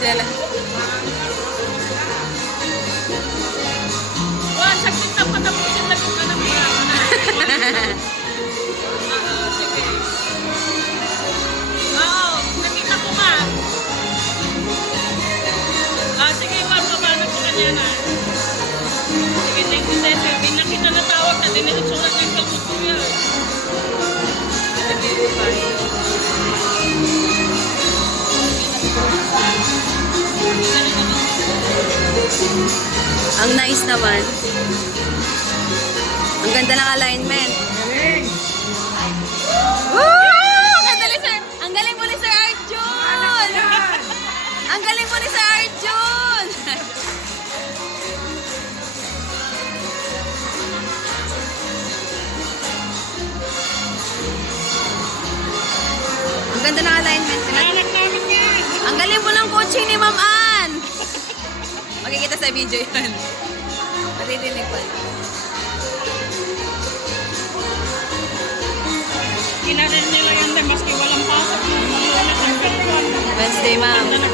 Dela. Wah, sakit na patapusin na kung anong mga. Sige. Oo, nakita ko nga. Sige, wag paano ko kanya na. Sige, thank you, Cecil. Di na kita natawag na dinilitsuran ng kalmot ko yan. Sige, bye. Ang nice naman. Ang ganda ng alignment. Woo! Ang galing mo ni Sir Arjun! Ang galing mo ni Sir Arjun! Ang ganda ng alignment. Anak namin yan! Ang galing mo ng coaching ni Ma'am Ann! Makikita sa video yun. Maririnig pa. Kinarin nila yan din, maski walang pasok. Wednesday, ma'am. Ganda na